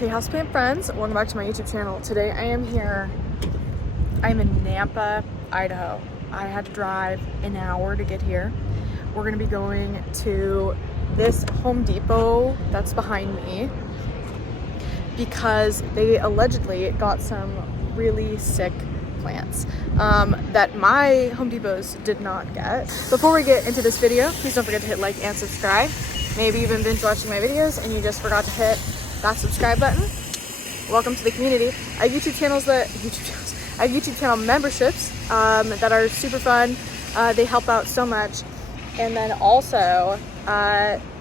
Hey Houseplant friends, welcome back to my YouTube channel. Today I am here, I'm in Nampa, Idaho. I had to drive an hour to get here. We're gonna be going to this Home Depot that's behind me because they allegedly got some really sick plants that my Home Depots did not get. Before we get into this video, please don't forget to hit like and subscribe. Maybe you've been binge watching my videos and you just forgot to hit that subscribe button. Welcome to the community. I have YouTube channel memberships that are super fun. They help out so much. And then also,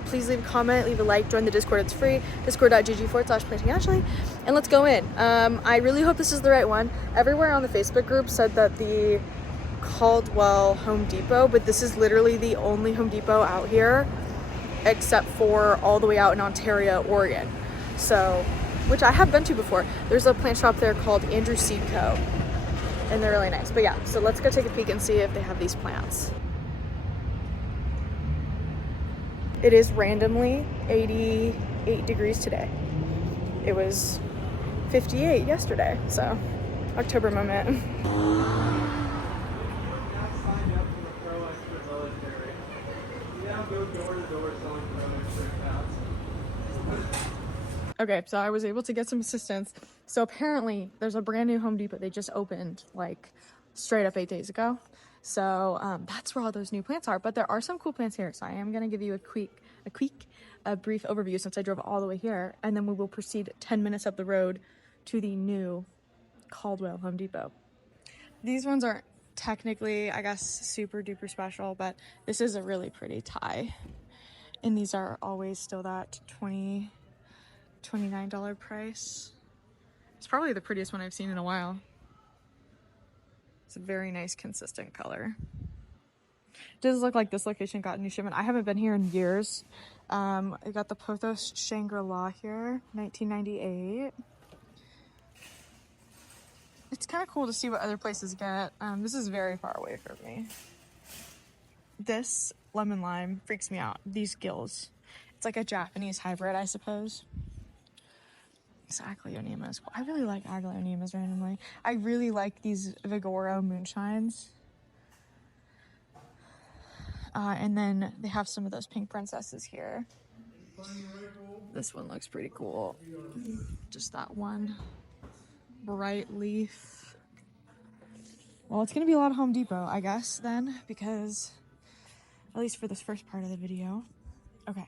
please leave a comment, leave a like, join the Discord, it's free. Discord.gg/plantingashley. And let's go in. I really hope this is the right one. Everywhere on the Facebook group said that the Caldwell Home Depot, but this is literally the only Home Depot out here, except for all the way out in Ontario, Oregon. So, which I have been to before. There's a plant shop there called Andrew Seed Co. And they're really nice. But yeah, so let's go take a peek and see if they have these plants. It is randomly 88 degrees today. It was 58 yesterday, so October moment. Okay, so I was able to get some assistance. So apparently there's a brand new Home Depot. They just opened like straight up 8 days ago. So that's where all those new plants are. But there are some cool plants here. So I am going to give you a brief overview since I drove all the way here. And then we will proceed 10 minutes up the road to the new Caldwell Home Depot. These ones aren't technically, I guess, super duper special, but this is a really pretty tie. And these are always still that $29 price. It's probably the prettiest one I've seen in a while. It's a very nice consistent color. It does look like this location got a new shipment. I haven't been here in years. I got the Pothos Shangri-La here, 1998. It's kind of cool to see what other places get. This is very far away from me. This lemon lime freaks me out. These gills. It's like a Japanese hybrid, I suppose. Aglionemas. I really like aglionemas randomly. I really like these Vigoro moonshines. And then they have some of those pink princesses here. This one looks pretty cool. Just that one bright leaf. Well, it's gonna be a lot of Home Depot, I guess, then, because at least for this first part of the video. Okay,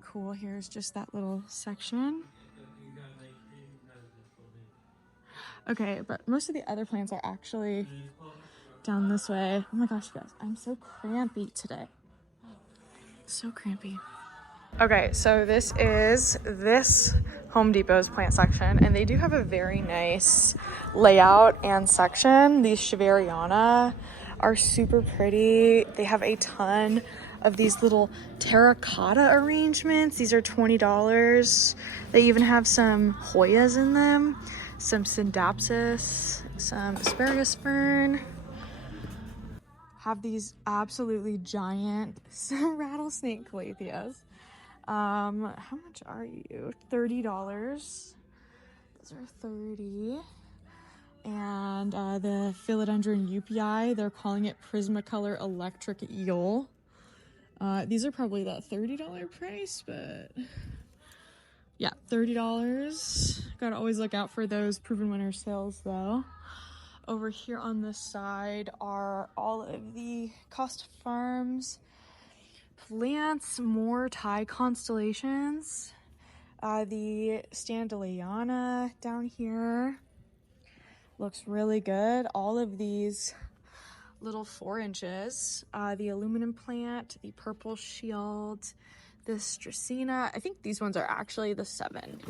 cool. Here's just that little section. Okay, but most of the other plants are actually down this way. Oh my gosh, guys, I'm so crampy today. So crampy. Okay, so this is Home Depot's plant section, and they do have a very nice layout and section. These Shavariana are super pretty. They have a ton of these little terracotta arrangements. These are $20. They even have some Hoyas in them, some Syndapsis, some asparagus fern. Have these absolutely giant rattlesnake calatheas. How much are you? $30. Those are $30. And the philodendron UPI, they're calling it Prismacolor Electric Eel. These are probably that $30 price, but yeah, $30. Gotta always look out for those proven winner sales though. Over here on this side are all of the Costa Farms plants, more Thai constellations. The Standaleyana down here looks really good. All of these little 4 inches. The aluminum plant, the purple shield, this Dracaena. I think these ones are actually the 7.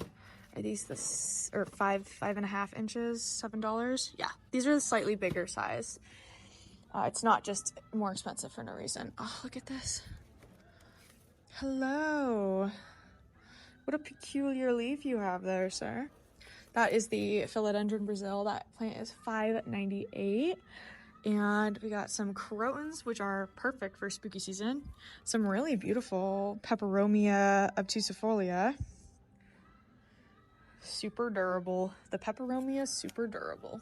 Are these the 5.5 inches, $7? Yeah, these are the slightly bigger size. It's not just more expensive for no reason. Oh, look at this. Hello. What a peculiar leaf you have there, sir. That is the Philodendron Brazil. That plant is $5.98. And we got some crotons, which are perfect for spooky season. Some really beautiful Peperomia obtusifolia. Super durable. The peperomia is super durable.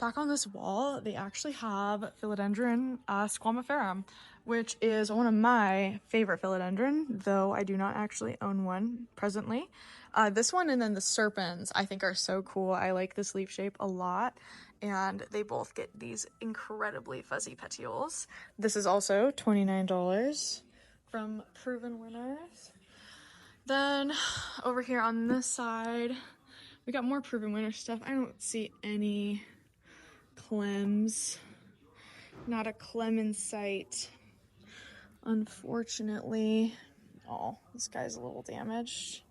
Back on this wall, they actually have philodendron squamiferum, which is one of my favorite philodendron, though I do not actually own one presently. This one and then the serpents I think are so cool. I like this leaf shape a lot, and they both get these incredibly fuzzy petioles. This is also $29 from Proven Winners. Then over here on this side, we got more Proven Winners stuff. I don't see any clems. Not a clem in sight, unfortunately. Oh, this guy's a little damaged.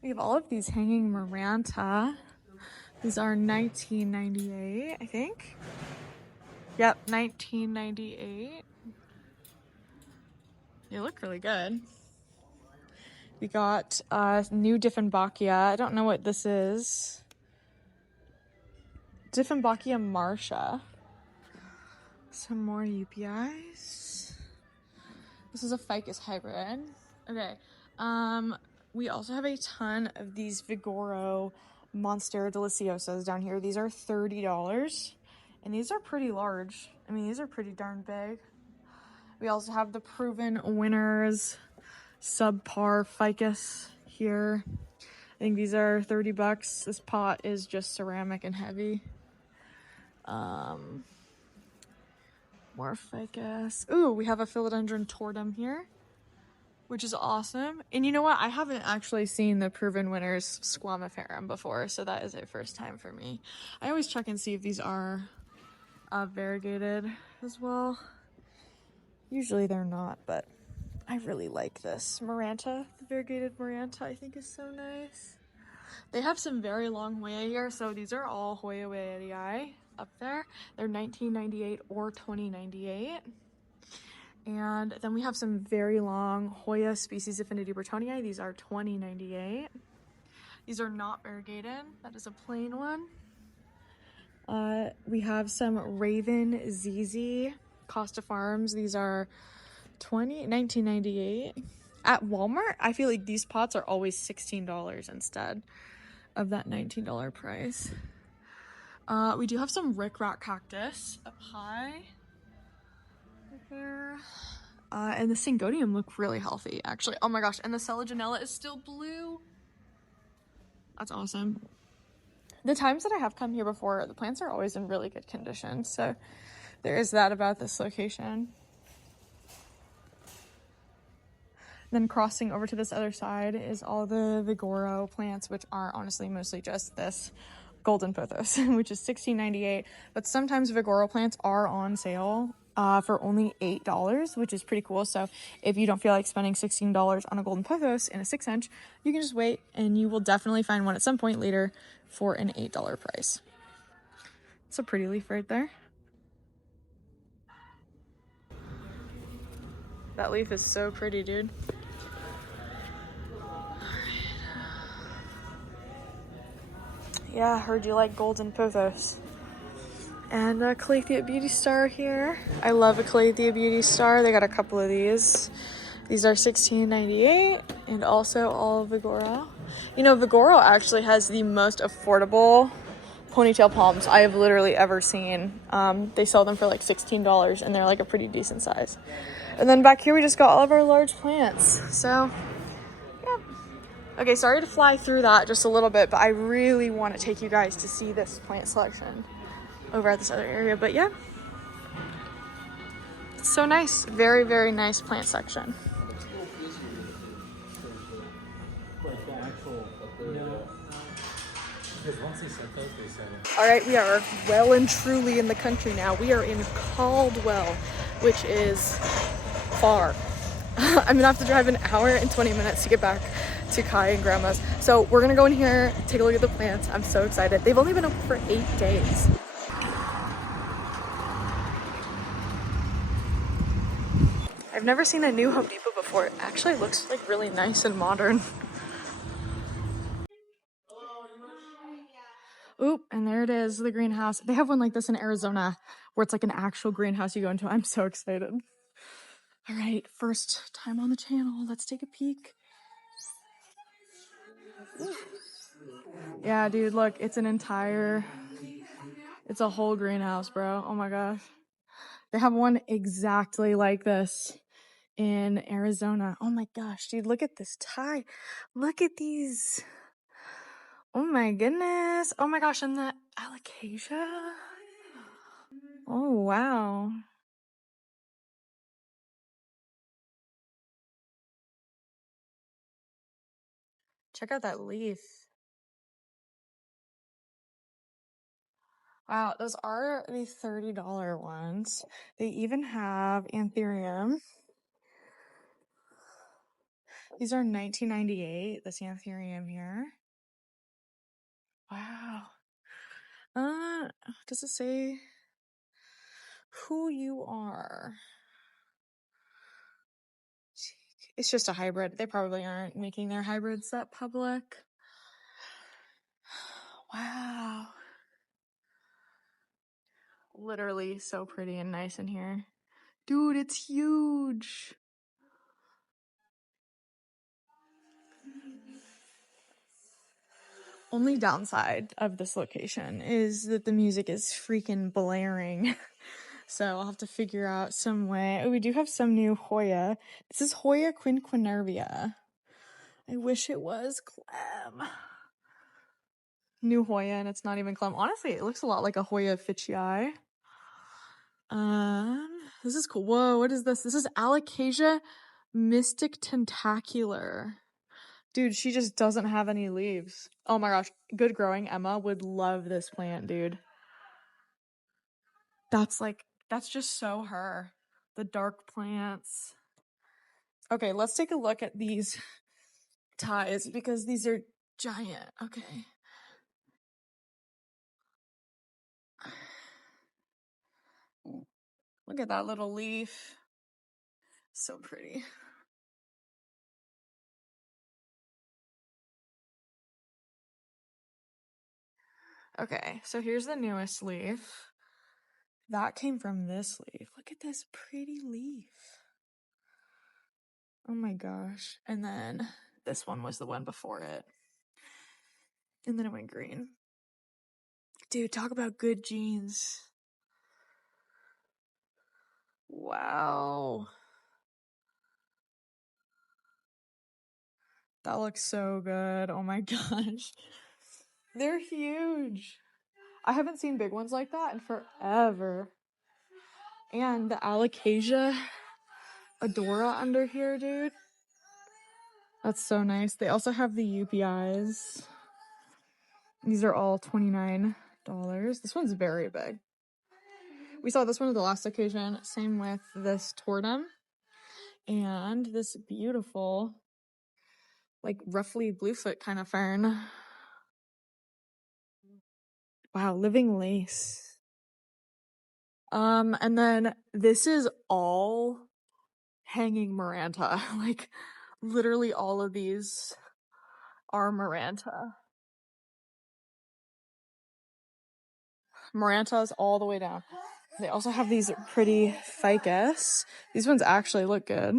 We have all of these hanging Maranta. These are $19.98, I think. Yep, $19.98. They look really good. We got new Dieffenbachia. I don't know what this is. Dieffenbachia marcia. Some more UPIs. This is a ficus hybrid. Okay. We also have a ton of these Vigoro Monstera Deliciosas down here. These are $30. And these are pretty large. I mean, these are pretty darn big. We also have the Proven Winners subpar ficus here. I think these are $30. This pot is just ceramic and heavy. More ficus. Ooh, we have a philodendron tortum here, which is awesome. And you know what? I haven't actually seen the Proven Winners squamiferum before, so that is a first time for me. I always check and see if these are variegated as well. Usually they're not, but I really like this. Maranta, the variegated Maranta, I think is so nice. They have some very long Hoya here, so these are all Hoya Weirii up there. They're $19.98 or $20.98. And then we have some very long Hoya species Affinity Bretonii. These are $20.98. These are not variegated. That is a plain one. We have some Raven ZZ Costa Farms. These are $19.98. At Walmart, I feel like these pots are always $16 instead of that $19 price. We do have some Rick Rock cactus up high right there. And the Syngonium look really healthy, actually. Oh my gosh, and the Selaginella is still blue. That's awesome. The times that I have come here before, the plants are always in really good condition, so there is that about this location. Then crossing over to this other side is all the Vigoro plants, which are honestly mostly just this golden pothos, which is $16.98. But sometimes Vigoro plants are on sale for only $8, which is pretty cool. So if you don't feel like spending $16 on a golden pothos in a 6-inch, you can just wait and you will definitely find one at some point later for an $8 price. It's a pretty leaf right there. That leaf is so pretty, dude. Yeah, I heard you like golden pothos. And a Calathea Beauty Star here. I love a Calathea Beauty Star. They got a couple of these. These are $16.98, and also all Vigoro. You know, Vigoro actually has the most affordable ponytail palms I have literally ever seen. They sell them for like $16, and they're like a pretty decent size. And then back here we just got all of our large plants. So, yeah. Okay, sorry to fly through that just a little bit, but I really want to take you guys to see this plant selection over at this other area. But yeah, it's so nice. Very, very nice plant section. All right, we are well and truly in the country now. We are in Caldwell, which is far. I'm gonna have to drive an hour and 20 minutes to get back to Kai and Grandma's. So we're gonna go in here, take a look at the plants. I'm so excited. They've only been open for 8 days. I've never seen a new Home Depot before. It actually looks like really nice and modern. Oop, and there it is, the greenhouse. They have one like this in Arizona where it's like an actual greenhouse you go into. I'm so excited. All right, first time on the channel. Let's take a peek. Yeah, dude, look, it's a whole greenhouse, bro. Oh my gosh. They have one exactly like this in Arizona. Oh my gosh, dude, look at this tie. Look at these. Oh my goodness. Oh my gosh, and the alocasia. Oh wow. Check out that leaf. Wow, those are the $30 ones. They even have anthurium. These are $19.98, this anthurium here. Wow. Does it say who you are? It's just a hybrid. They probably aren't making their hybrids that public. Wow. Literally so pretty and nice in here. Dude, it's huge. Only downside of this location is that the music is freaking blaring. So I'll have to figure out some way. Oh, we do have some new Hoya. This is Hoya quinquenervia. I wish it was clem. New Hoya, and it's not even clem. Honestly, it looks a lot like a Hoya fictii. This is cool. Whoa, what is this? This is Alocasia Mystic Tentacular. Dude, she just doesn't have any leaves. Oh my gosh, good growing Emma would love this plant, dude. That's just so her. The dark plants. Okay, let's take a look at these ties because these are giant. Okay. Look at that little leaf. So pretty. Okay, so here's the newest leaf. That came from this leaf. Look at this pretty leaf. Oh my gosh. And then this one was the one before it. And then it went green. Dude, talk about good genes. Wow. That looks so good. Oh my gosh. They're huge. I haven't seen big ones like that in forever. And the Alocasia Adora under here, dude. That's so nice. They also have the UPIs. These are all $29. This one's very big. We saw this one at the last occasion. Same with this tortum. And this beautiful, like, roughly bluefoot kind of fern. Wow, living lace. And then this is all hanging Maranta. Like, literally all of these are Maranta. Marantas all the way down. They also have these pretty ficus. These ones actually look good.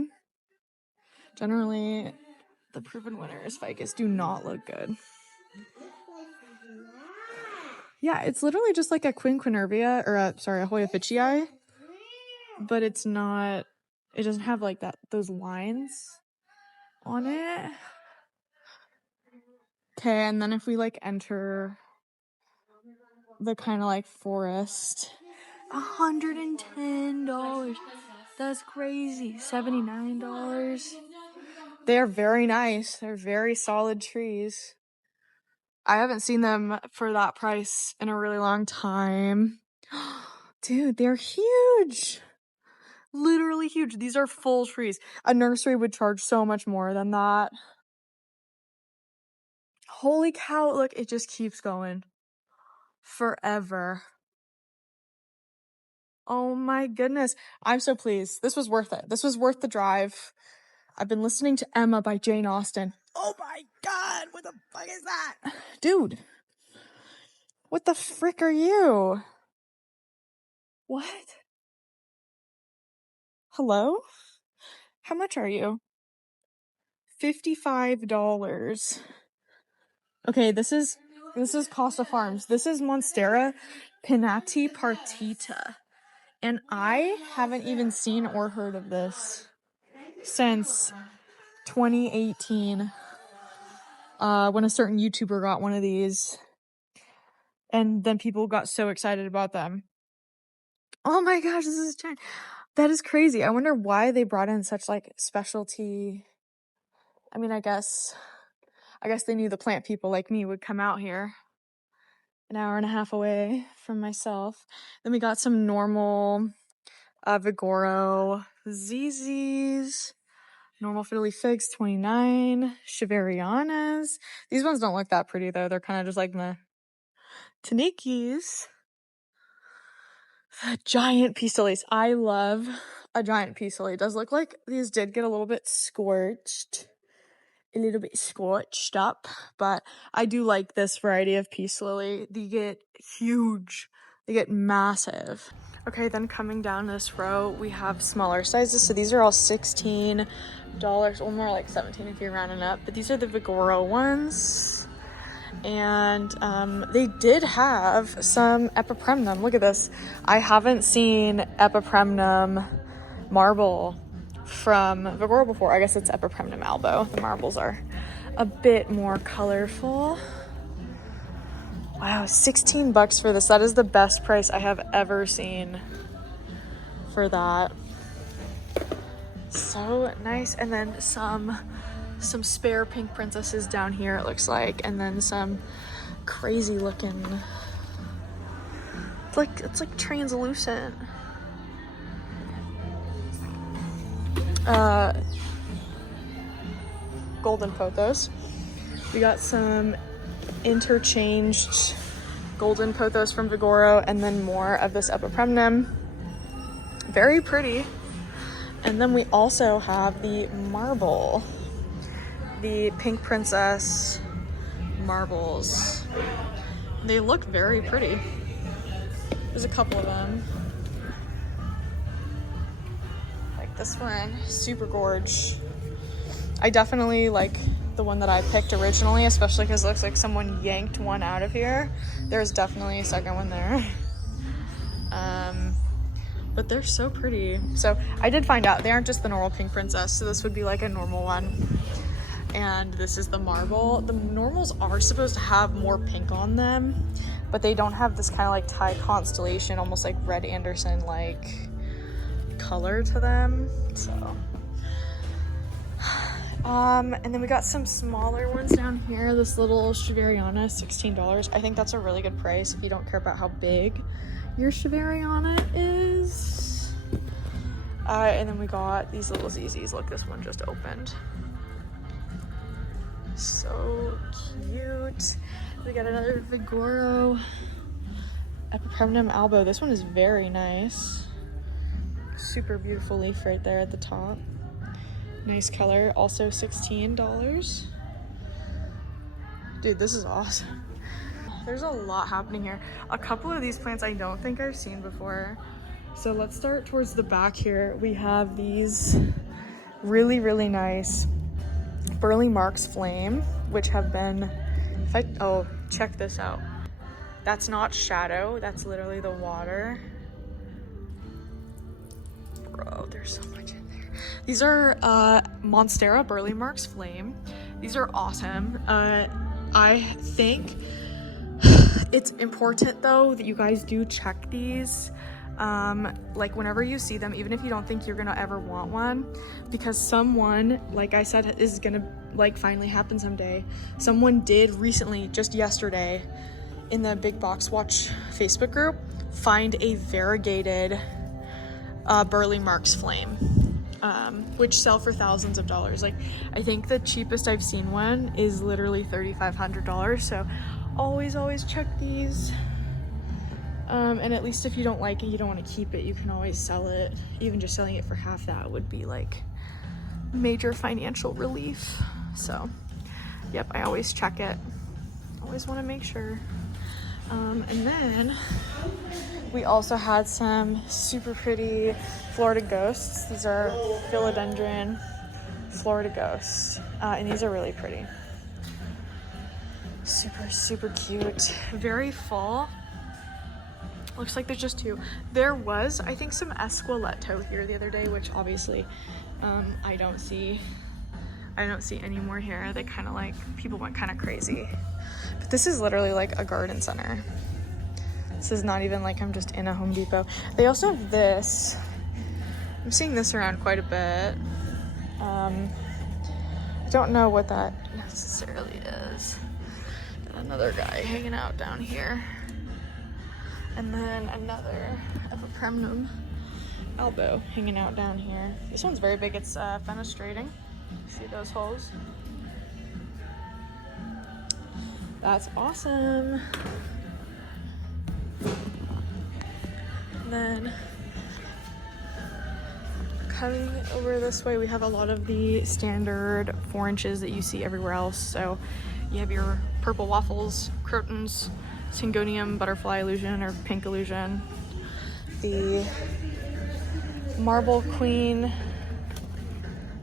Generally, the proven winners ficus do not look good. Yeah, it's literally just like a quinquenervia, or a Hoya fictii, but it's not. It doesn't have like those lines on it. Okay, and then if we like enter the kind of like forest, $110. That's crazy. $79. They are very nice. They're very solid trees. I haven't seen them for that price in a really long time. Dude, they're huge. Literally huge. These are full trees. A nursery would charge so much more than that. Holy cow, look, it just keeps going. Forever. Oh my goodness. I'm so pleased. This was worth it. This was worth the drive. I've been listening to Emma by Jane Austen. Oh my god, what the fuck is that? Dude, what the frick are you? What? Hello? How much are you? $55. Okay, this is Costa Farms. This is Monstera pinnati partita. And I haven't even seen or heard of this since 2018. When a certain YouTuber got one of these. And then people got so excited about them. Oh my gosh, this is giant. That is crazy. I wonder why they brought in such like specialty. I mean, I guess they knew the plant people like me would come out here. An hour and a half away from myself. Then we got some normal Vigoro ZZs. Normal Fiddly Figs, 29. Chiverianas. These ones don't look that pretty though. They're kind of just like meh. Tanikis. Giant peace lilies. I love a giant peace lily. It does look like these did get a little bit scorched up, but I do like this variety of peace lily. They get huge. They get massive. Okay, then coming down this row, we have smaller sizes. So these are all $16, or more like 17 if you're rounding up. But these are the Vigoro ones. And they did have some epipremnum. Look at this. I haven't seen epipremnum marble from Vigoro before. I guess it's epipremnum albo. The marbles are a bit more colorful. Wow, $16 for this. That is the best price I have ever seen for that. So nice. And then some spare pink princesses down here, it looks like, and then some crazy looking, it's like translucent golden pothos. We got some interchanged golden pothos from Vigoro, and then more of this epipremnum. Very pretty. And then we also have the marble, the pink princess marbles. They look very pretty. There's a couple of them. Like this one, super gorge. I definitely like the one that I picked originally, especially because it looks like someone yanked one out of here. There's definitely a second one there. But they're so pretty. So I did find out they aren't just the normal pink princess, so this would be like a normal one. And this is the marble. The normals are supposed to have more pink on them, but they don't have this kind of like Thai constellation, almost like Red Anderson like color to them. So and then we got some smaller ones down here. This little Chiveriana, $16. I think that's a really good price if you don't care about how big your Chiveriana is. And then we got these little ZZs. Look, this one just opened. So cute. We got another Vigoro epipremnum albo. This one is very nice. Super beautiful leaf right there at the top. Nice color. Also $16. Dude, this is awesome. There's a lot happening here. A couple of these plants I don't think I've seen before. So let's start towards the back here. We have these really, really nice Burley Marks Flame, which have been, oh, check this out. That's not shadow, that's literally the water. Bro, there's so much in there. These are Monstera Burley Marks Flame. These are awesome. I think it's important though that you guys do check these. Like whenever you see them, even if you don't think you're gonna ever want one, because someone, like I said, is gonna like finally happen someday. Someone did recently, just yesterday, in the Big Box Watch Facebook group, find a variegated Burley Marks Flame, which sell for thousands of dollars. Like I think the cheapest I've seen one is literally $3,500. So always check these. And at least if you don't like it, you don't want to keep it, you can always sell it. Even just selling it for half that would be like major financial relief. So, yep, I always check it. Always want to make sure. And then we also had some super pretty Florida ghosts. These are philodendron Florida ghosts, and these are really pretty. Super, super cute. Very full. Looks like there's just 2. There was, I think, some Esqueleto here the other day, which obviously I don't see any more here. They kind of like, people went kind of crazy. But this is literally like a garden center. This is not even like I'm just in a Home Depot. They also have this. I'm seeing this around quite a bit. I don't know what that necessarily is. And another guy hanging out down here. And then another Epipremnum albo hanging out down here. This one's very big. It's fenestrating. See those holes? That's awesome. And then coming over this way, we have a lot of the standard 4-inches that you see everywhere else. So you have your purple waffles, crotons, syngonium, butterfly illusion or pink illusion, the marble queen,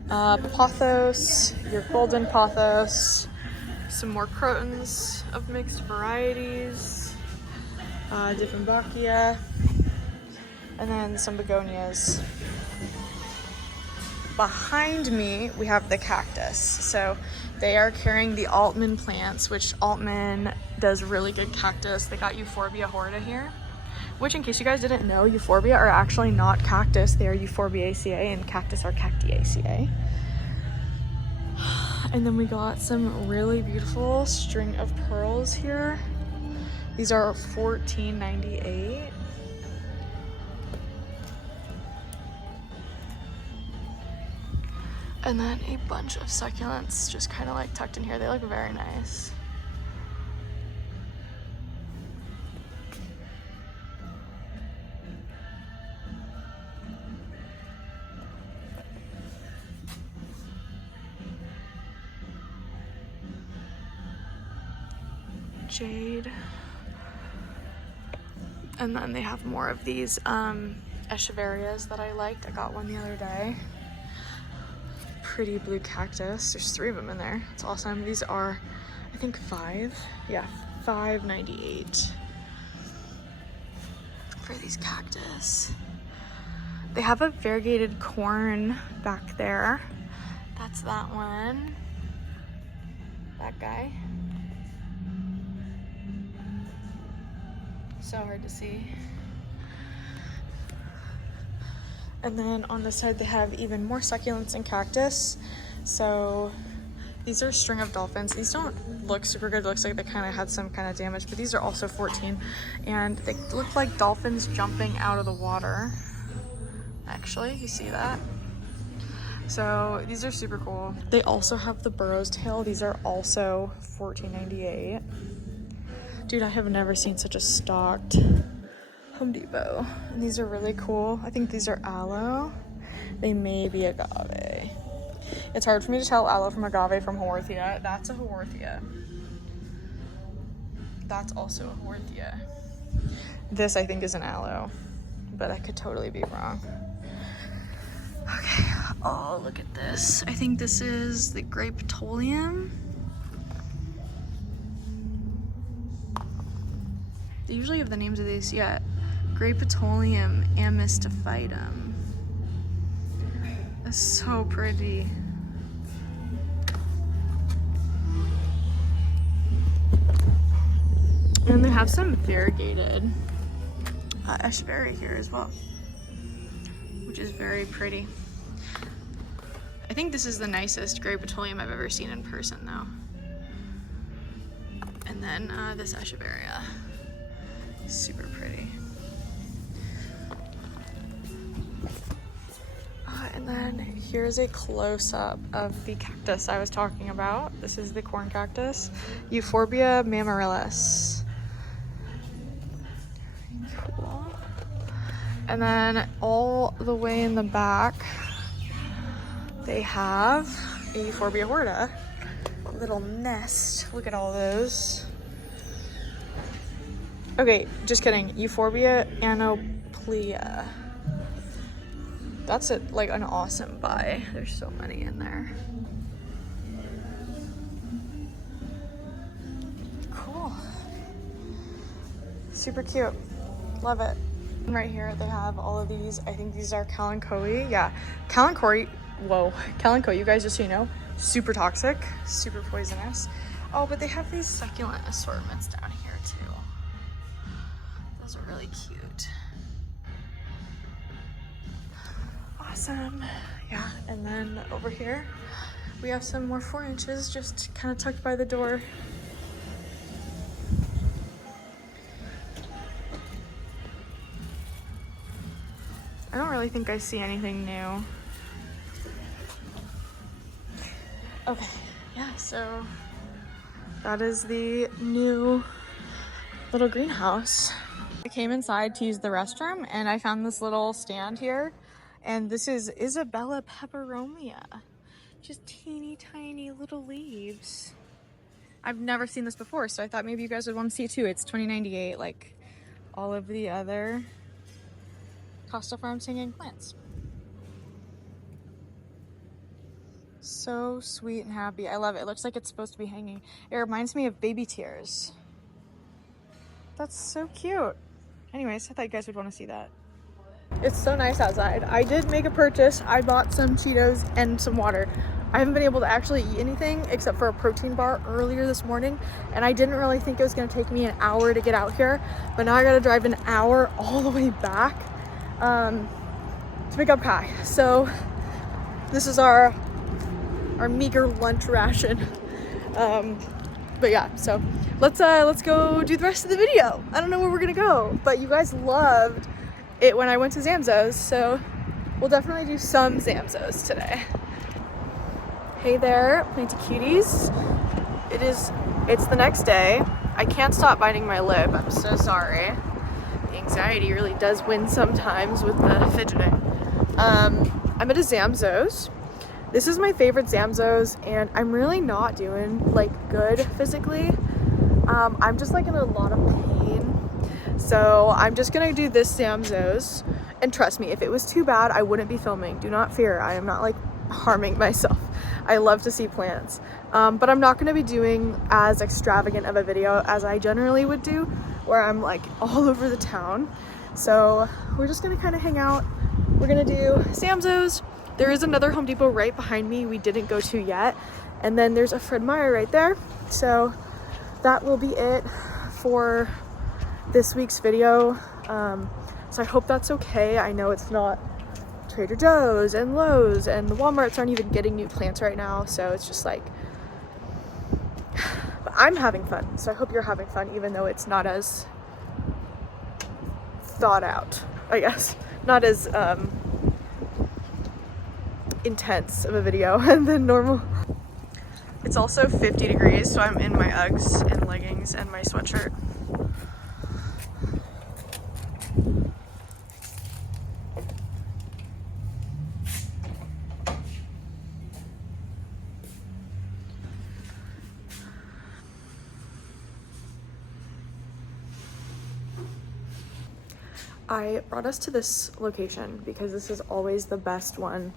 pothos, your golden pothos, some more crotons of mixed varieties, Dieffenbachia, and then some begonias. Behind me, we have the cactus. So they are carrying the Altman plants, which Altman does really good cactus. They got Euphorbia horrida here, which, in case you guys didn't know, Euphorbia are actually not cactus. They are Euphorbiaceae, and cactus are Cactiaceae. And then we got some really beautiful string of pearls here. These are $14.98. And then a bunch of succulents just kind of like tucked in here. They look very nice. Jade. And then they have more of these echeverias that I liked. I got one the other day. Pretty blue cactus. There's 3 of them in there. It's awesome. These are, I think, $5.98 for these cactus. They have a variegated corn back there. That's that one. That guy. So hard to see. And then on the side, they have even more succulents and cactus. So these are string of dolphins. These don't look super good. It looks like they kind of had some kind of damage, but these are also 14. And they look like dolphins jumping out of the water. Actually, you see that? So these are super cool. They also have the burro's tail. These are also $14.98. Dude, I have never seen such a stocked Home Depot. And these are really cool. I think these are aloe. They may be agave. It's hard for me to tell aloe from agave from Haworthia. That's a Haworthia. That's also a Haworthia. This, I think, is an aloe, but I could totally be wrong. Okay. Oh, look at this. I think this is the Grapetolium. They usually have the names of these. Yeah. Grapetolium amystophytum. That's so pretty. And they have some variegated echeveria here as well, which is very pretty. I think this is the nicest Grapetolium I've ever seen in person, though. And then this echeveria, super pretty. And then here's a close-up of the cactus I was talking about. This is the corn cactus, Euphorbia mammarillis. Cool. And then all the way in the back, they have a Euphorbia horrida. Little nest. Look at all those. Okay, just kidding. Euphorbia anoplea. That's like an awesome buy. There's so many in there. Cool. Super cute. Love it. Right here they have all of these. I think these are kalanchoe. Yeah, kalanchoe. Whoa, kalanchoe. You guys, just so you know, super toxic, super poisonous. Oh, but they have these succulent assortments down here too. Those are really cute. Awesome. Yeah, and then over here we have some more 4 inches just kind of tucked by the door. I don't really think I see anything new. Okay, yeah, so that is the new little greenhouse. I came inside to use the restroom and I found this little stand here, and this is Isabella peperomia. Just teeny tiny little leaves. I've never seen this before, so I thought maybe you guys would want to see it too. It's $20.98 like all of the other Costa Farms hanging plants. So sweet and happy. I love it. It looks like it's supposed to be hanging. It reminds me of baby tears. That's so cute. Anyways, I thought you guys would want to see that. It's so nice outside. I did make a purchase. I bought some Cheetos and some water. I haven't been able to actually eat anything except for a protein bar earlier this morning, and I didn't really think it was going to take me an hour to get out here, but now I got to drive an hour all the way back to pick up Kai. So this is our meager lunch ration. But yeah, so let's go do the rest of the video. I don't know where we're gonna go, but you guys loved it when I went to Zamzows, so we'll definitely do some Zamzows today. Hey there, planty cuties. It's the next day. I can't stop biting my lip. I'm so sorry. The anxiety really does win sometimes with the fidgeting. I'm at a Zamzows. This is my favorite Zamzows, and I'm really not doing like good physically. I'm just like in a lot of pain. So I'm just gonna do this Zamzows. And trust me, if it was too bad, I wouldn't be filming. Do not fear, I am not like harming myself. I love to see plants. But I'm not gonna be doing as extravagant of a video as I generally would do, where I'm like all over the town. So we're just gonna kind of hang out. We're gonna do Zamzows. There is another Home Depot right behind me we didn't go to yet. And then there's a Fred Meyer right there. So that will be it for this week's video. So I hope that's okay. I know it's not Trader Joe's and Lowe's, and the Walmarts aren't even getting new plants right now. So it's just like, but I'm having fun. So I hope you're having fun, even though it's not as thought out, I guess. Not as, intense of a video than normal. It's also 50 degrees, so I'm in my Uggs and leggings and my sweatshirt. I brought us to this location because this is always the best one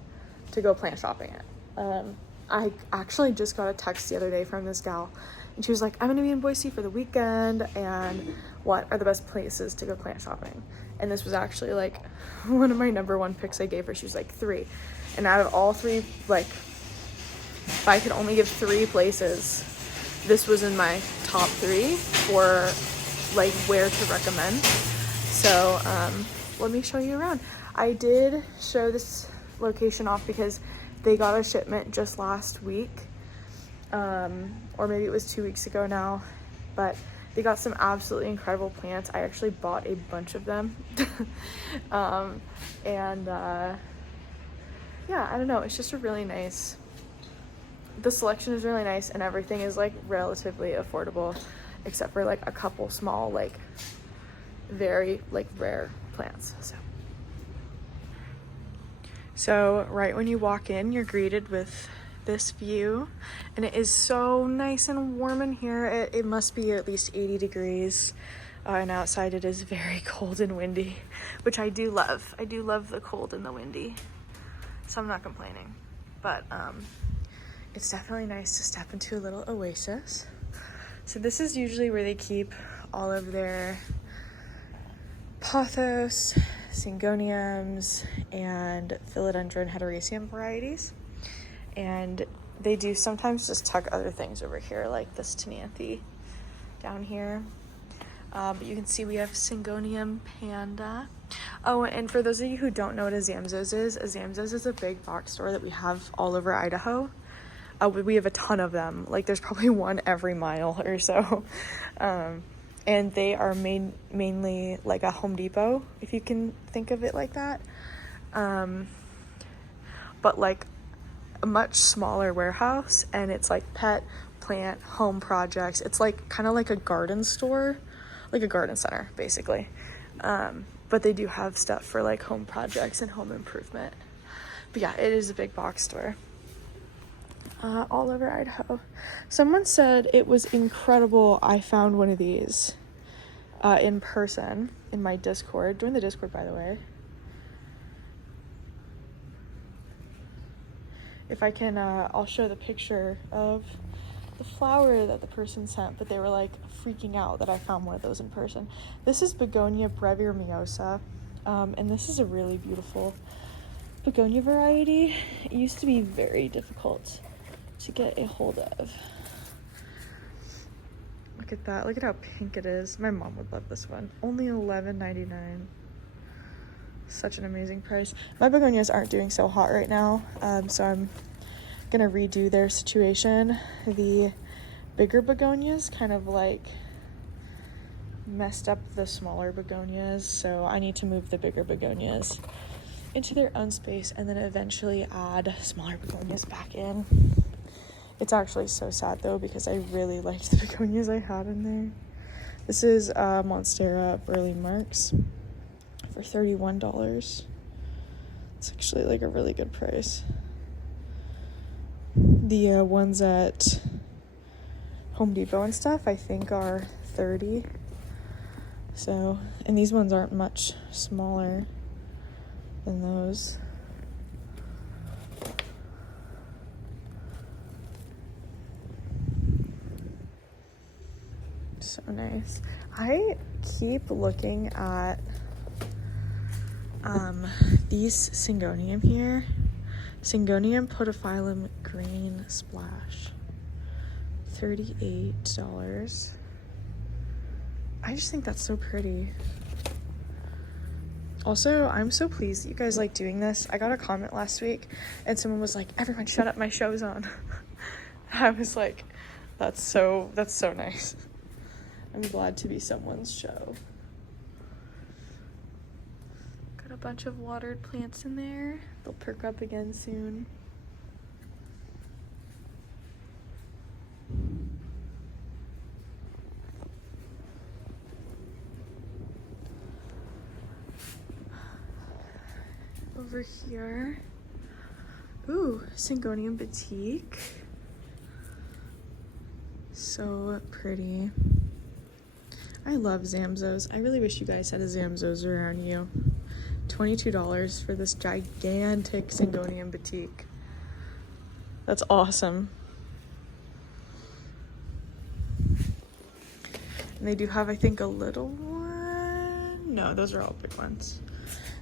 to go plant shopping at. I actually just got a text the other day from this gal, and she was like, I'm gonna be in Boise for the weekend, and what are the best places to go plant shopping? And this was actually like one of my #1 picks I gave her. She was like 3, and out of all 3, like if I could only give 3 places, this was in my top 3 for like where to recommend. So let me show you around. I did show this location off because they got a shipment just last week, or maybe it was 2 weeks ago now, but they got some absolutely incredible plants. I actually bought a bunch of them. Yeah, I don't know, it's just a really nice, the selection is really nice, and everything is like relatively affordable, except for like a couple small, like very like rare plants. So right when you walk in, you're greeted with this view, and it is so nice and warm in here. It must be at least 80 degrees. And outside it is very cold and windy, which I do love. I do love the cold and the windy, so I'm not complaining. But it's definitely nice to step into a little oasis. So this is usually where they keep all of their pothos, syngoniums, and philodendron heteroecium varieties. And they do sometimes just tuck other things over here, like this Tenanthe down here. But you can see we have Syngonium Panda. Oh, and for those of you who don't know what a Zamzows is a big box store that we have all over Idaho. We have a ton of them. Like, there's probably one every mile or so. And they are mainly like a Home Depot, if you can think of it like that. But like a much smaller warehouse, and it's like pet, plant, home projects. It's like kind of like a garden store, like a garden center, basically. But they do have stuff for like home projects and home improvement. But yeah, it is a big box store. All over Idaho. Someone said it was incredible. I found one of these in person in my Discord. Join the Discord, by the way. If I can, I'll show the picture of the flower that the person sent, but they were like freaking out that I found one of those in person. This is Begonia breviarmiosa, and this is a really beautiful begonia variety. It used to be very difficult to get a hold of. Look at that. Look at how pink it is. My mom would love this one. Only $11.99. Such an amazing price. My begonias aren't doing so hot right now, so I'm gonna redo their situation. The bigger begonias kind of like messed up the smaller begonias, so I need to move the bigger begonias into their own space and then eventually add smaller begonias back in. It's actually so sad though, because I really liked the begonias I had in there. This is Monstera Burley Marks for $31. It's actually like a really good price. The ones at Home Depot and stuff I think are $30. So, and these ones aren't much smaller than those. So nice. I keep looking at these Syngonium here. Syngonium podophyllum green splash. $38. I just think that's so pretty. Also, I'm so pleased that you guys like doing this. I got a comment last week and someone was like, "Everyone shut up, my show's on." I was like, that's so nice. I'm glad to be someone's show. Got a bunch of watered plants in there. They'll perk up again soon. Over here. Ooh, Syngonium Batik. So pretty. I love Zamzows. I really wish you guys had a Zamzows around you. $22 for this gigantic Syngonium Batik. That's awesome. And they do have, I think, a little one. No, those are all big ones.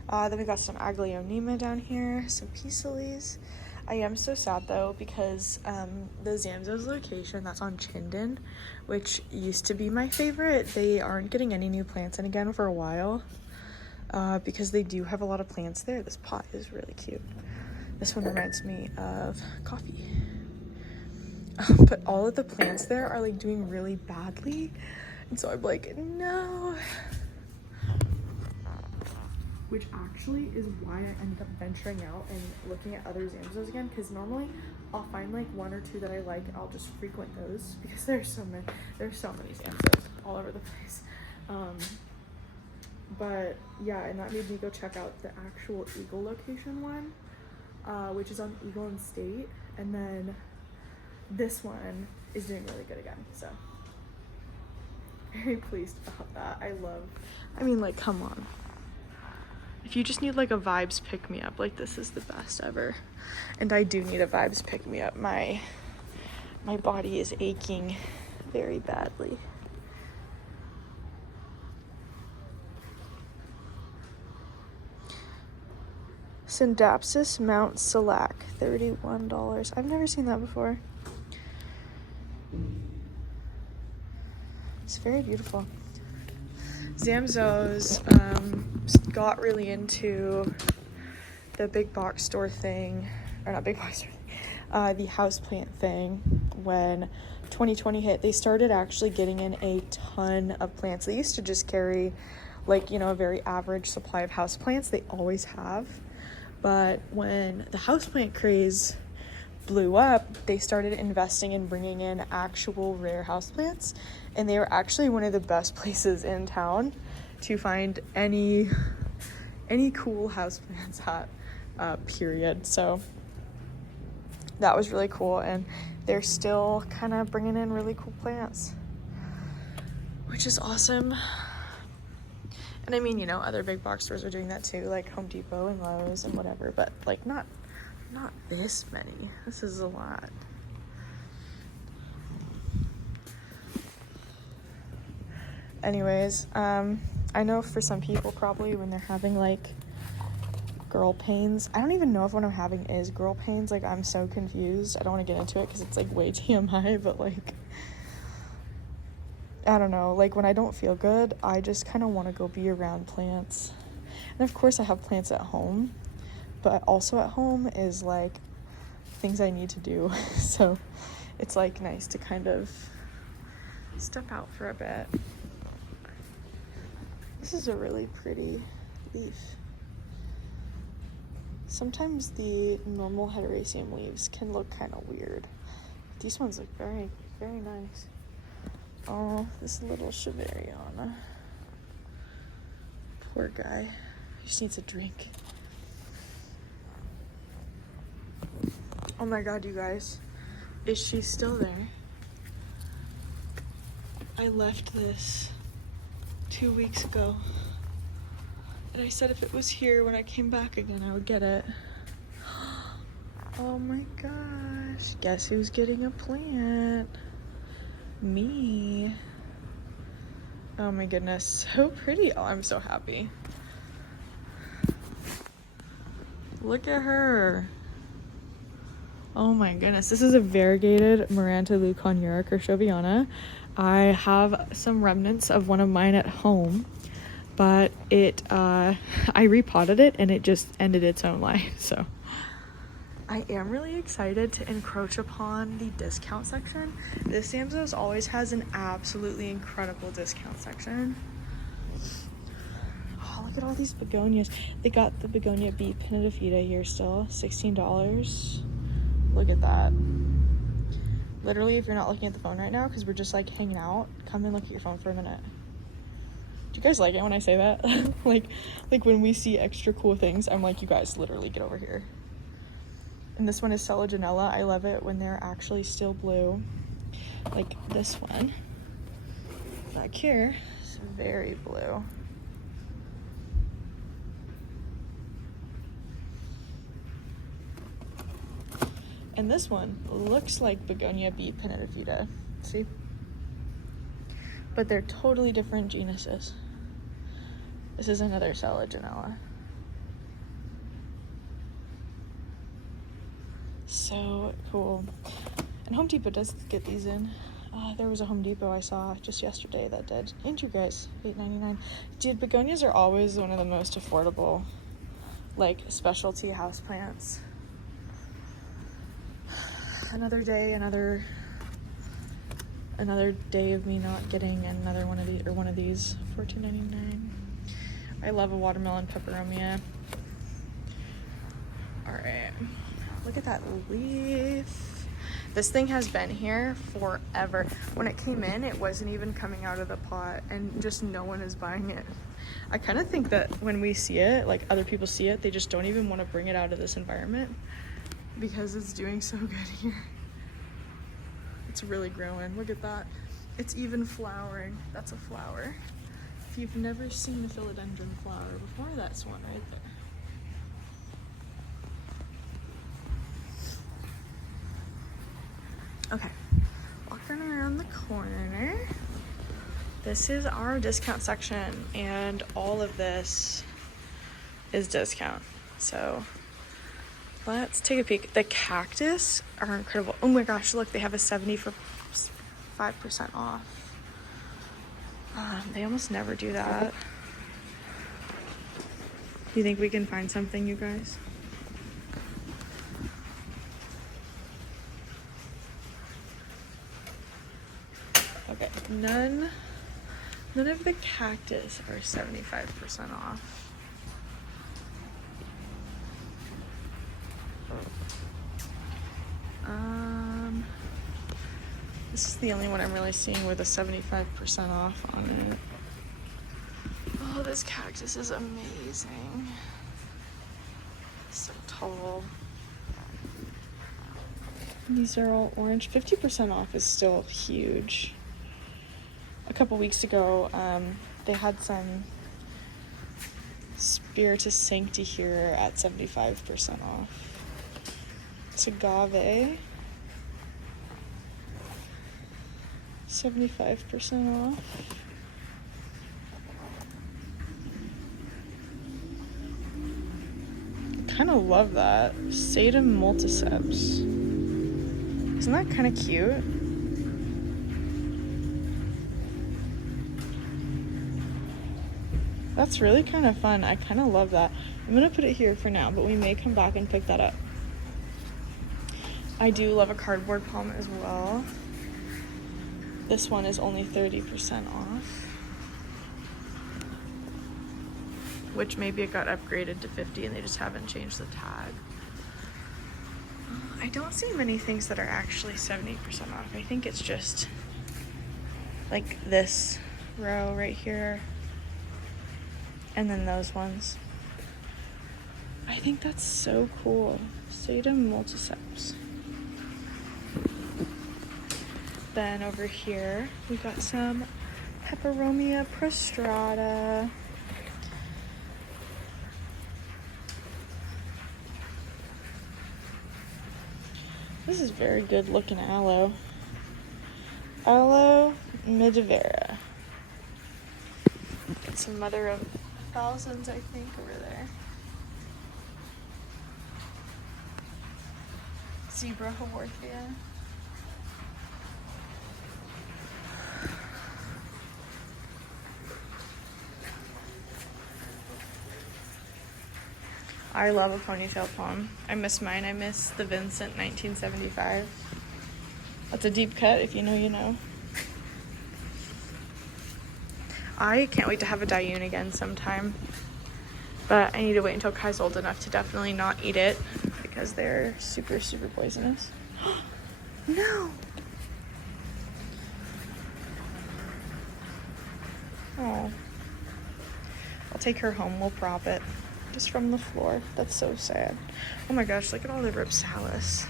Then we got some Aglaonema down here, some Pisces. I am so sad though, because the Zamzows location that's on Chinden, which used to be my favorite, they aren't getting any new plants in again for a while, because they do have a lot of plants there. This pot is really cute. This one reminds me of coffee. But all of the plants there are like doing really badly, and so I'm like, no. Which actually is why I ended up venturing out and looking at other Zamzows again, because normally I'll find like one or two that I like and I'll just frequent those, because there's so many Zamzows all over the place. But yeah, and that made me go check out the actual Eagle location one, which is on Eagle and State, and then this one is doing really good again. So very pleased about that. I mean, like, come on. If you just need like a vibes pick-me-up, like this is the best ever. And I do need a vibes pick-me-up. My body is aching very badly. Syndapsis Mount Salac, $31. I've never seen that before. It's very beautiful. Zamzows got really into the big box store thing, or not big box store, the houseplant thing when 2020 hit. They started actually getting in a ton of plants. They used to just carry like, you know, a very average supply of houseplants. They always have. But when the houseplant craze blew up, they started investing in bringing in actual rare houseplants, and they were actually one of the best places in town to find any cool houseplants at, period. So that was really cool, and they're still kind of bringing in really cool plants, which is awesome. And I mean, you know, other big box stores are doing that too, like Home Depot and Lowe's and whatever, but like not this many. This is a lot. Anyways, I know for some people probably when they're having like girl pains, I don't even know if what I'm having is girl pains. Like, I'm so confused. I don't want to get into it because it's like way TMI, but like, I don't know, like when I don't feel good, I just kind of want to go be around plants. And of course I have plants at home, but also at home is like things I need to do. So it's like nice to kind of step out for a bit. This is a really pretty leaf. Sometimes the normal heteroecium leaves can look kind of weird. These ones look very, very nice. Oh, this little Shavariana. Poor guy. He just needs a drink. Oh my god, you guys. Is she still there? I left this 2 weeks ago. And I said if it was here when I came back again, I would get it. Oh my gosh. Guess who's getting a plant? Me. Oh my goodness, so pretty. Oh, I'm so happy. Look at her. Oh my goodness, this is a variegated Maranta leuconuric or Shoviana. I have some remnants of one of mine at home, but I repotted it and it just ended its own life. So I am really excited to encroach upon the discount section. This Zamzows always has an absolutely incredible discount section. Oh, look at all these begonias. They got the begonia B pinnatifida here still, $16. Look at that. Literally, if you're not looking at the phone right now, because we're just like hanging out, come and look at your phone for a minute. Do you guys like it when I say that? like when we see extra cool things, I'm like, you guys literally get over here. And this one is Selaginella. I love it when they're actually still blue. Like this one. Back here is very blue. And this one looks like Begonia B pinnatifida. See? But they're totally different genuses. This is another Selaginella. So cool. And Home Depot does get these in. There was a Home Depot I saw just yesterday that did. Ain't you guys? $8.99. Dude, begonias are always one of the most affordable, like, specialty houseplants. Another day, another day of me not getting another one of these, $14.99. I love a watermelon peperomia. All right. Look at that leaf. This thing has been here forever. When it came in, it wasn't even coming out of the pot, and just no one is buying it. I kind of think that when we see it, like other people see it, they just don't even want to bring it out of this environment because it's doing so good here. It's really growing. Look at that. It's even flowering. That's a flower. If you've never seen a philodendron flower before, that's one right there. Okay, walking around the corner. This is our discount section, and all of this is discount. So let's take a peek. The cactus are incredible. Oh my gosh, look, they have a 75% off. They almost never do that. Do you think we can find something, you guys? Okay, none of the cactus are 75% off. This is the only one I'm really seeing with a 75% off on it. Oh, this cactus is amazing. So tall. These are all orange. 50% off is still huge. A couple weeks ago, they had some Spiritus Sancti here at 75% off. It's agave. 75% off. Kind of love that. Sedum multiceps. Isn't that kind of cute? That's really kind of fun. I kind of love that. I'm gonna put it here for now, but we may come back and pick that up. I do love a cardboard palm as well. This one is only 30% off, which maybe it got upgraded to 50 and they just haven't changed the tag. I don't see many things that are actually 70% off. I think it's just like this row right here and then those ones. I think that's so cool. Sedum multiceps. Then over here, we got some Peperomia prostrata. This is very good looking aloe. Aloe midivera. Got some mother of thousands, I think, over there. Zebra haworthia. I love a ponytail palm. I miss mine. I miss the Vincent 1975. That's a deep cut. If you know, you know. I can't wait to have a Dayun again sometime. But I need to wait until Kai's old enough to definitely not eat it because they're super, super poisonous. No! Oh. I'll take her home. We'll prop it. Just from the floor. That's so sad. Oh my gosh, look at all the Ripsalis.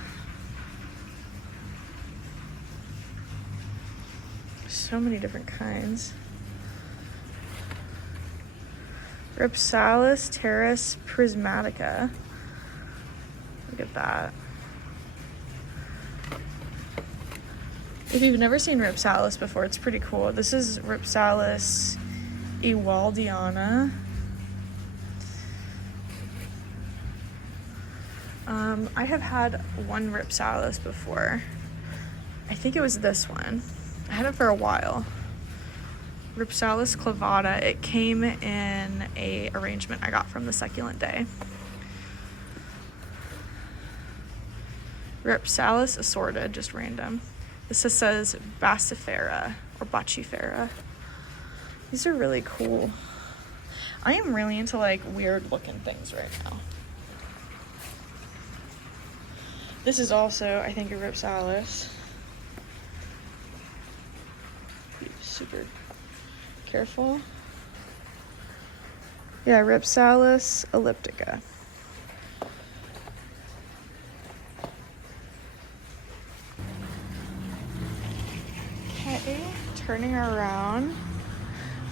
So many different kinds. Ripsalis terrace prismatica. Look at that. If you've never seen Ripsalis before, it's pretty cool. This is Ripsalis ewaldiana. I have had one Ripsalis before. I think it was this one. I had it for a while. Ripsalis clavata. It came in a arrangement I got from the Succulent Day. Ripsalis assorted, just random. This just says Bacifera or Bacifera. These are really cool. I am really into like weird looking things right now. This is also, I think, a Ripsalis. Be super careful. Yeah, Ripsalis elliptica. Okay. turning around,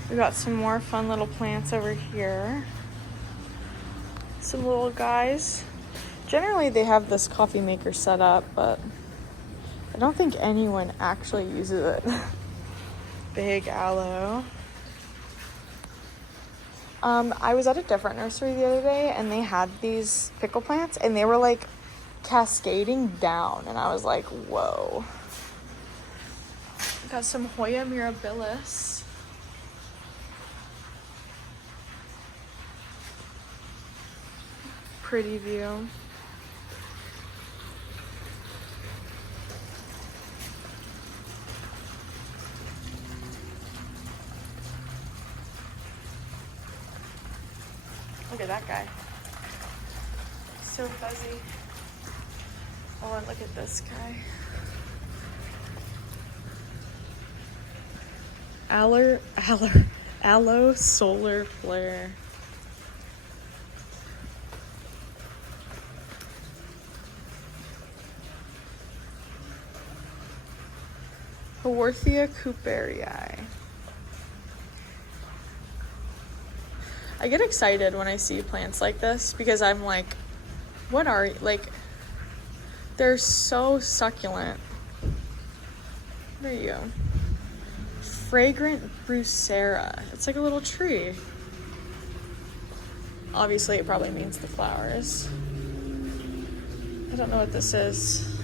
we got some more fun little plants over here. Some little guys. Generally they have this coffee maker set up, but I don't think anyone actually uses it. Big aloe. I was at a different nursery the other day and they had these pickle plants and they were like cascading down and I was like, whoa. Got some Hoya mirabilis. Pretty view. Look at that guy. So fuzzy. Oh, and look at this guy. Aloe solar flare. Haworthia cooperii. I get excited when I see plants like this because I'm like, what are, like, they're so succulent. There you go. Fragrant Brucera. It's like a little tree. Obviously, it probably means the flowers. I don't know what this is.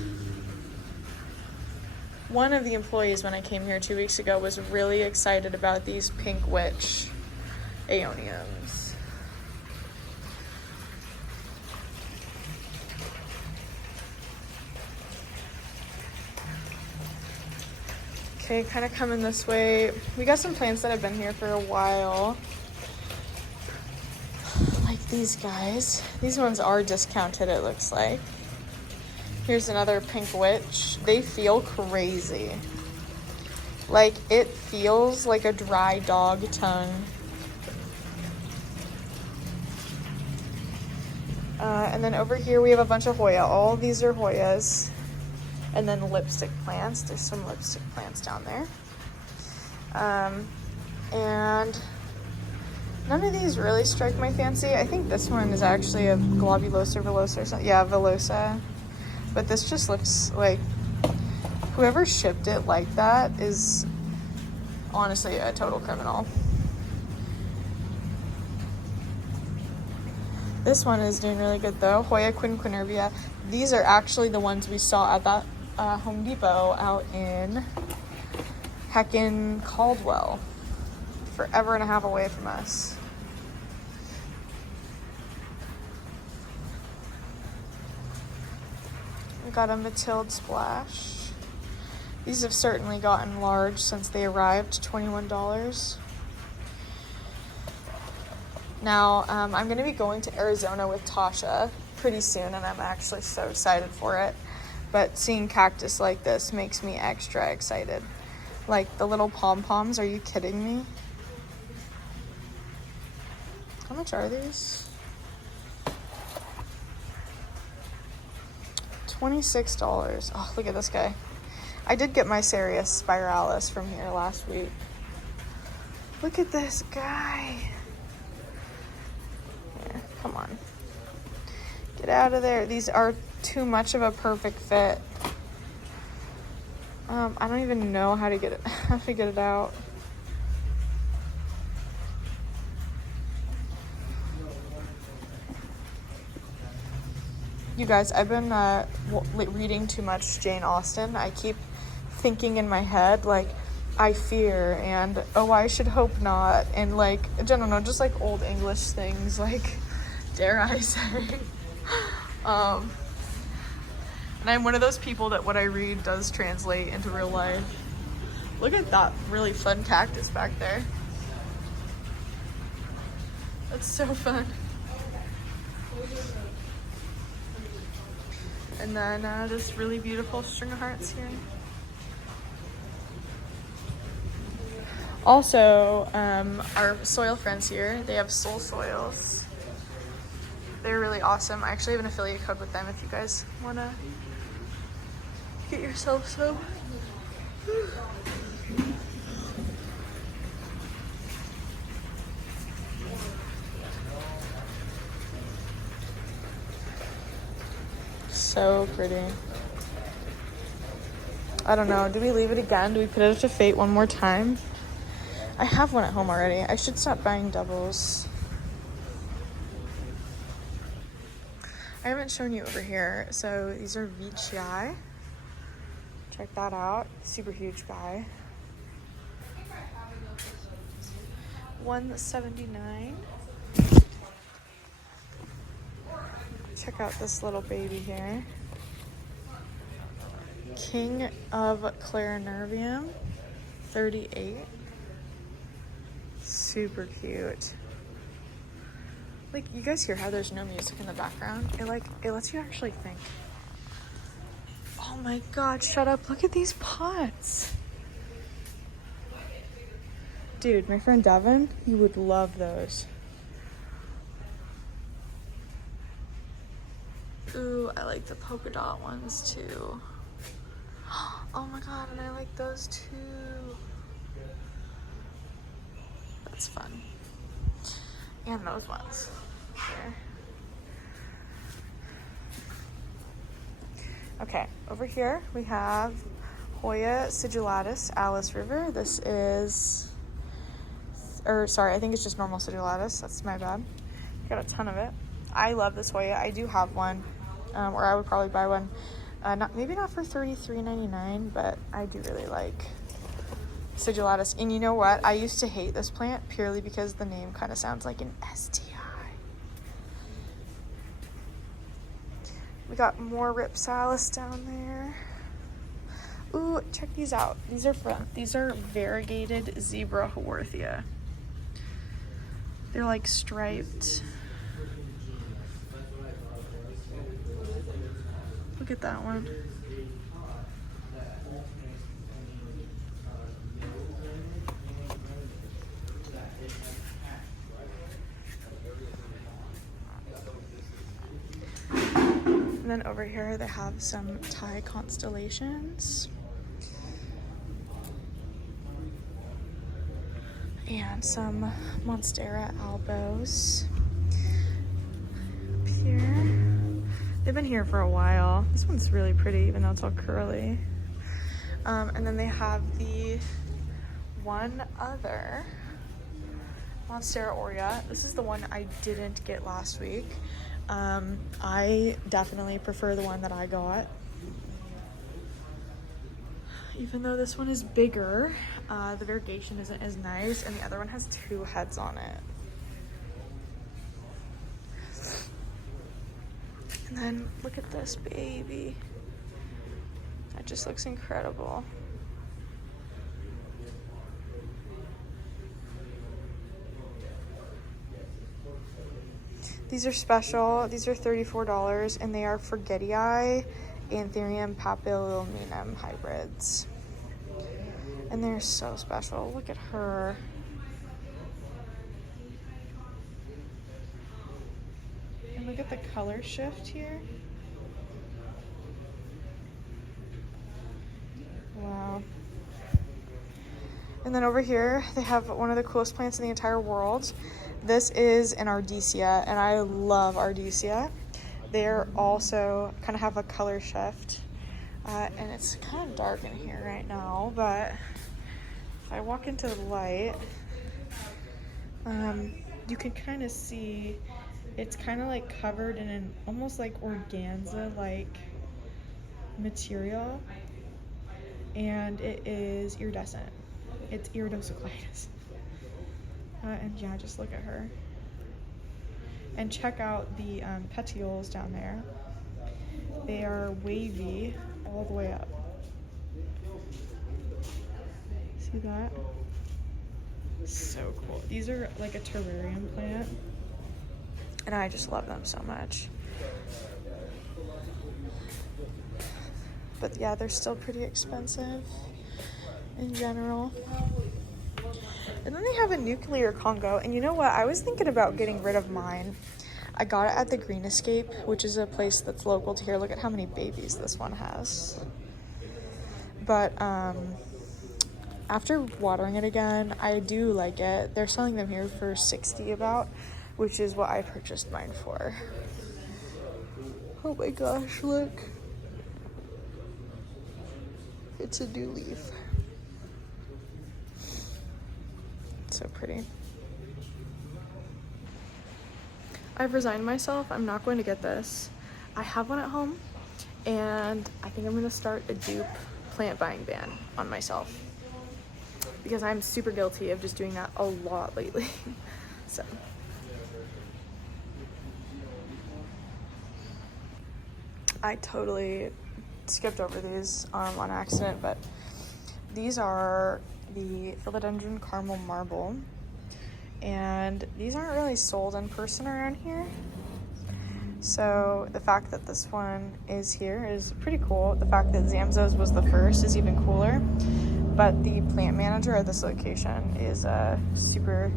One of the employees when I came here 2 weeks ago was really excited about these pink witch aeoniums. Okay, kind of coming this way. We got some plants that have been here for a while. Like these guys. These ones are discounted, it looks like. Here's another pink witch. They feel crazy. Like, it feels like a dry dog tongue. And then over here we have a bunch of Hoya. All of these are Hoyas. And then lipstick plants. There's some lipstick plants down there. And none of these really strike my fancy. I think this one is actually a globulosa villosa or something. Yeah, villosa. But this just looks like whoever shipped it like that is honestly a total criminal. This one is doing really good though. Hoya quinquenervia. These are actually the ones we saw at that Home Depot out in heckin' Caldwell. Forever and a half away from us. We got a Matilde Splash. These have certainly gotten large since they arrived, $21. Now, I'm going to be going to Arizona with Tasha pretty soon, and I'm actually so excited for it. But seeing cactus like this makes me extra excited. Like the little pom-poms, are you kidding me? How much are these? $26. Oh, look at this guy. I did get my Cereus spiralis from here last week. Look at this guy. Here, come on. Get out of there. These are too much of a perfect fit. I don't even know how to get it out. You guys, I've been reading too much Jane Austen. I keep thinking in my head, like, I fear, and, oh, I should hope not, and, like, I don't know, just, like, old English things, like, dare I say. And I'm one of those people that what I read does translate into real life. Look at that really fun cactus back there. That's so fun. And then this really beautiful string of hearts here. Also, our soil friends here, they have Soul Soils. They're really awesome. I actually have an affiliate code with them if you guys want to get yourself some. so pretty. I don't know. Do we leave it again? Do we put it up to fate one more time? I have one at home already. I should stop buying doubles. I haven't shown you over here. So these are Veitchii. Check that out. Super huge guy. $179. Check out this little baby here. King of Clarinervium, $38. Super cute. Like, you guys hear how there's no music in the background? It lets you actually think. Oh my god, shut up. Look at these pots. Dude, my friend Devin, you would love those. Ooh, I like the polka dot ones too. Oh my god, and I like those too. That's fun. And those ones. Here. Okay, over here we have Hoya sigillatus, Alice River. This is, I think it's just normal sigillatus. That's my bad. Got a ton of it. I love this Hoya. I do have one, or I would probably buy one. Maybe not for $33.99, but I do really like sigillatus. And you know what? I used to hate this plant purely because the name kind of sounds like an STI. We got more Ripsalis down there. Ooh, check these out. These are variegated zebra haworthia. They're like striped. Look at that one. And then over here they have some Thai constellations. And some Monstera albos. Up here. They've been here for a while. This one's really pretty, even though it's all curly. And then they have the one other Monstera aurea. This is the one I didn't get last week. I definitely prefer the one that I got. Even though this one is bigger, the variegation isn't as nice, and the other one has 2 heads on it. And then look at this baby. That just looks incredible. These are special. These are $34, and they are Forgetii Anthurium papilluminum hybrids. And they're so special. Look at her. And look at the color shift here. Wow. And then over here, they have one of the coolest plants in the entire world. This is an Ardisia, and I love Ardisia. They're also kind of have a color shift, and it's kind of dark in here right now, but if I walk into the light, you can kind of see it's kind of like covered in an almost like organza-like material, and it is iridescent. It's iridociclitis. And yeah, just look at her. And check out the petioles down there. They are wavy all the way up. See that? So cool. These are like a terrarium plant, and I just love them so much. But yeah, they're still pretty expensive in general. And then they have a nuclear Congo, and you know what? I was thinking about getting rid of mine. I got it at the Green Escape, which is a place that's local to here. Look at how many babies this one has. But after watering it again, I do like it. They're selling them here for $60 about, which is what I purchased mine for. Oh my gosh, look. It's a new leaf. It's so pretty. I've resigned myself. I'm not going to get this. I have one at home, and I think I'm going to start a dupe plant buying ban on myself because I'm super guilty of just doing that a lot lately. So I totally skipped over these on accident, but these are the philodendron caramel marble, and these aren't really sold in person around here. So the fact that this one is here is pretty cool. The fact that Zamzows was the first is even cooler. But the plant manager at this location is super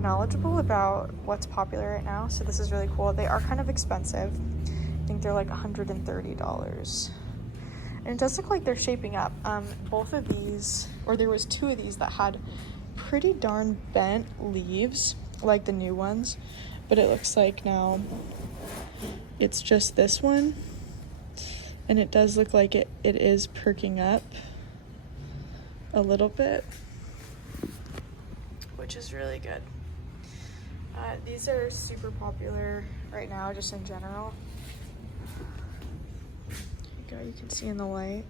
knowledgeable about what's popular right now. So this is really cool. They are kind of expensive. I think they're like $130. And it does look like they're shaping up. Both of these, or there was two of these that had pretty darn bent leaves, like the new ones. But it looks like now it's just this one. And it does look like it is perking up a little bit, which is really good. These are super popular right now, just in general. You can see in the light.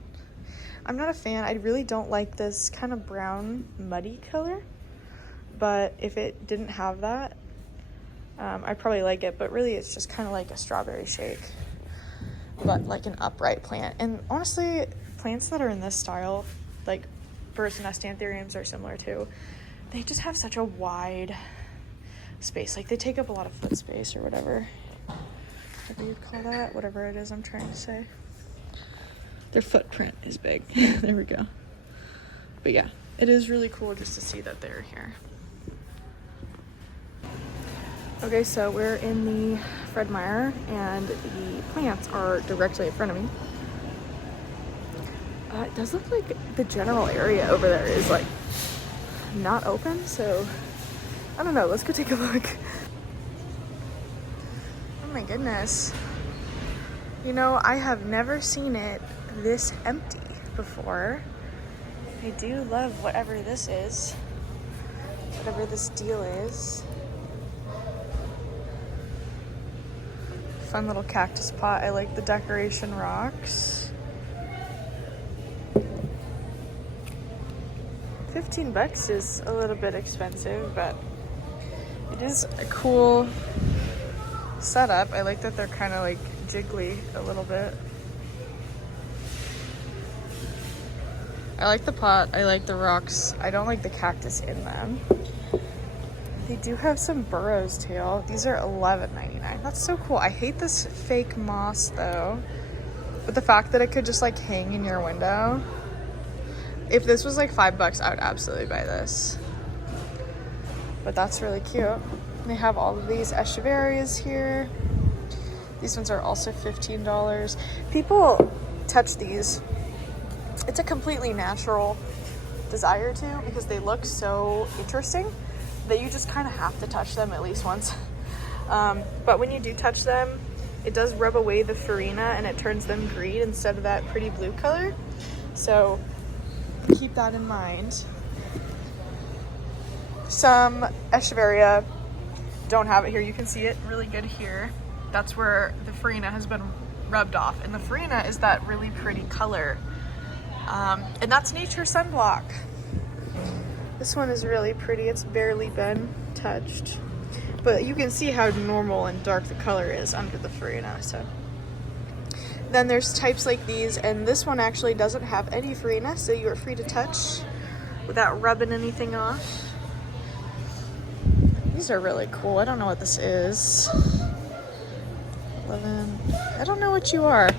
I'm not a fan. I really don't like this kind of brown muddy color, but if it didn't have that, I'd probably like it. But really it's just kind of like a strawberry shake, but like an upright plant. And honestly, plants that are in this style, like birds and Astanthuriums are similar too, they just have such a wide space. Like they take up a lot of foot space or whatever you'd call that, whatever it is I'm trying to say. Their footprint is big. There we go. But yeah, it is really cool just to see that they're here. Okay, so we're in the Fred Meyer, and the plants are directly in front of me. It does look like the general area over there is like not open, so I don't know. Let's go take a look. Oh my goodness. You know, I have never seen it this empty before. I do love whatever this is, whatever this deal is. Fun little cactus pot. I like the decoration rocks. $15 is a little bit expensive, but it is a cool setup. I like that they're kind of like jiggly a little bit. I like the pot. I like the rocks. I don't like the cactus in them. They do have some burrows too. These are $11.99. That's so cool. I hate this fake moss though. But the fact that it could just like hang in your window. If this was like $5, I would absolutely buy this. But that's really cute. They have all of these echeverias here. These ones are also $15. People touch these. It's a completely natural desire to, because they look so interesting that you just kind of have to touch them at least once. But when you do touch them, it does rub away the farina and it turns them green instead of that pretty blue color. So keep that in mind. Some echeveria don't have it here. You can see it really good here. That's where the farina has been rubbed off. And the farina is that really pretty color. And that's nature sunblock. This one is really pretty. It's barely been touched. But you can see how normal and dark the color is under the farina. So then there's types like these, and this one actually doesn't have any farina, so you are free to touch without rubbing anything off. These are really cool. I don't know what this is. 11. I don't know what you are.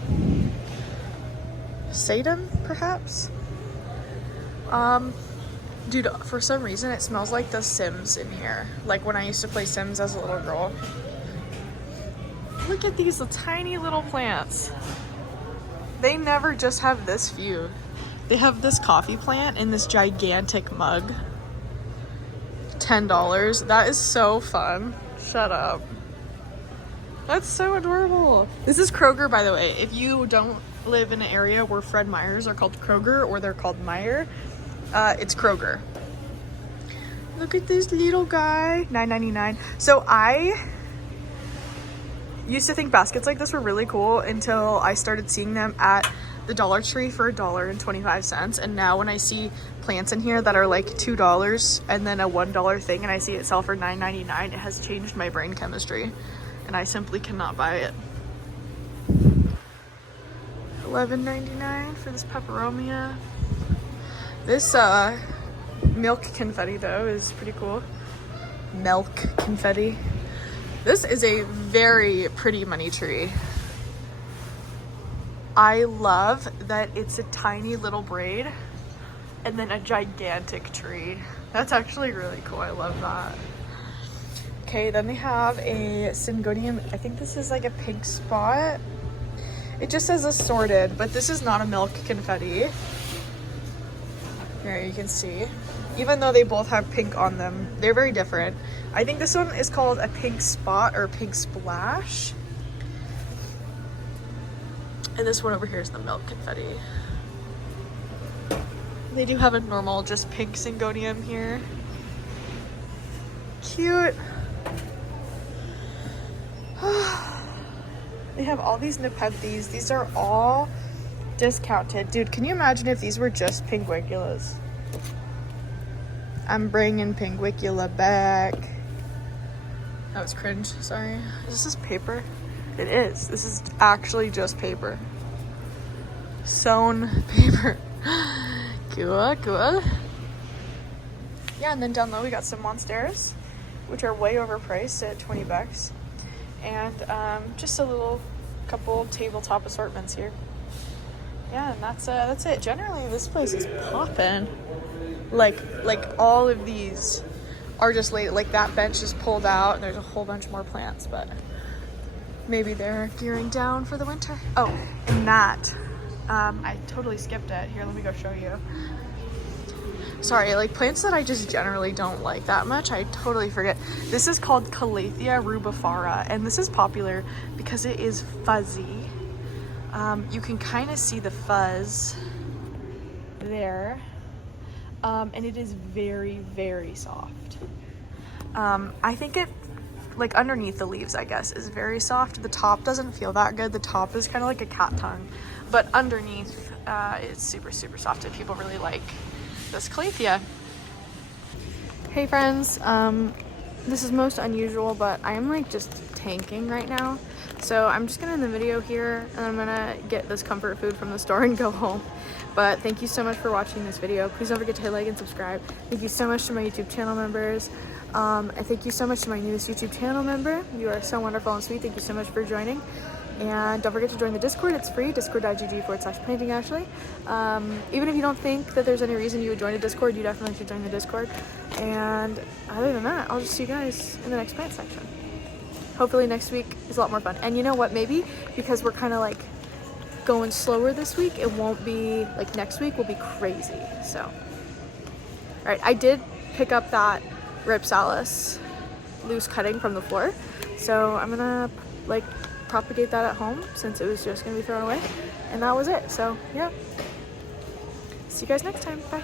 Sedum, perhaps? Dude, for some reason it smells like The Sims in here. Like when I used to play Sims as a little girl. Look at these tiny little plants. They never just have this view. They have this coffee plant in this gigantic mug. $10. That is so fun. Shut up. That's so adorable. This is Kroger, by the way. If you don't live in an area where Fred Meyers are called Kroger or they're called Meyer, it's Kroger. Look at this little guy, $9.99. So I used to think baskets like this were really cool until I started seeing them at the Dollar Tree for $1.25. And now when I see plants in here that are like $2 and then a $1 thing and I see it sell for $9.99, it has changed my brain chemistry and I simply cannot buy it. $11.99 for this peperomia. This milk confetti though is pretty cool. Milk confetti. This is a very pretty money tree. I love that it's a tiny little braid and then a gigantic tree. That's actually really cool. I love that. Okay, then they have a syngonium. I think this is like a pink spot. It just says assorted, but this is not a milk confetti. Here you can see. Even though they both have pink on them, they're very different. I think this one is called a pink spot or pink splash. And this one over here is the milk confetti. They do have a normal, just pink syngonium here. Cute. They have all these nepenthes. These are all discounted. Dude, can you imagine if these were just pinguiculas? I'm bringing pinguicula back. That was cringe, sorry. Is this paper? It is. This is actually just paper. Sewn paper. Cool, cool. Yeah, and then down low we got some monsteras, which are way overpriced at 20 bucks. And just a little couple tabletop assortments here. Yeah, and that's it. Generally, this place is poppin'. Like all of these are just laid, like that bench is pulled out and there's a whole bunch more plants, but maybe they're gearing down for the winter. Oh, and that, I totally skipped it. Here, let me go show you. Sorry, like plants that I just generally don't like that much, I totally forget. This is called Calathea rubifera, and this is popular because it is fuzzy. You can kind of see the fuzz there. And it is very, very soft. I think it, like underneath the leaves, I guess, is very soft. The top doesn't feel that good. The top is kind of like a cat tongue, but underneath it's super, super soft, and people really like this Calathea. Hey friends, this is most unusual, but I am like just tanking right now. So I'm just gonna end the video here and I'm gonna get this comfort food from the store and go home. But thank you so much for watching this video. Please don't forget to hit like and subscribe. Thank you so much to my YouTube channel members. And thank you so much to my newest YouTube channel member. You are so wonderful and sweet. Thank you so much for joining. And don't forget to join the Discord. It's free, discord.gg/planting-ashley. Even if you don't think that there's any reason you would join a Discord, you definitely should join the Discord. And other than that, I'll just see you guys in the next plant section. Hopefully next week is a lot more fun. And you know what, maybe because we're kind of like going slower this week, it won't be like next week will be crazy. So, all right, I did pick up that Ripsalis loose cutting from the floor. So I'm gonna like propagate that at home since it was just gonna be thrown away. And that was it. So yeah, see you guys next time. Bye.